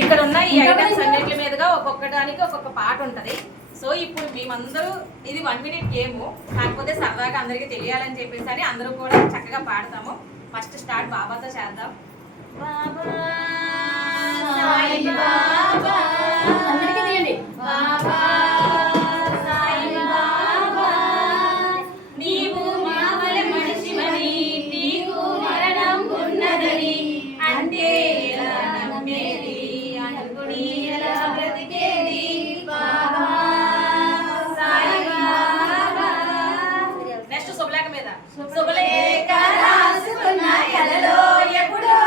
ఇక్కడ ఉన్న ఈ ఐటమ్స్ అన్నిటి మీదుగా ఒక్కొక్కడానికి ఒక్కొక్క పాట ఉంటది. సో ఇప్పుడు మేమందరూ ఇది 1 minute గేమ్, కాకపోతే సరదాగా అందరికి తెలియాలని చెప్పేసి అని అందరూ కూడా చక్కగా పాడతాము. ఫస్ట్ స్టార్ట్ బాబాతో చేద్దాం. బాబా సాయి బాబా అందరికీ తీయండి. బాబా సాయి బాబా నీవు మామల మనిషివని నీకు మరణం ఉన్నదని అంటే ఎలా నమ్మేది అనుకుని ఎలా బ్రతికేది బాబా సాయి బాబా. నెక్స్ట్ శుభలేఖ మీద శుభలేఖ రాసుకున్న ఎలలో ఎప్పుడో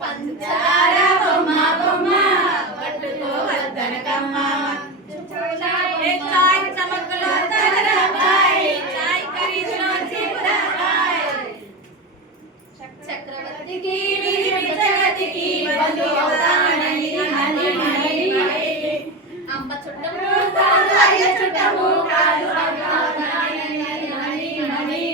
పంచదార బొమ్మ బొమ్మ పట్టుకో వద్దనకమ్మ చాయ్ చమకలో తగరబాయ్ చాయ్ ఖరీదులో చిపురాబాయ్ చక్రవర్తికి జగతికి బంధువుతానని హని హని అంబ చుట్టము కాదు అయ్య చుట్టము కాదు హని హని హని.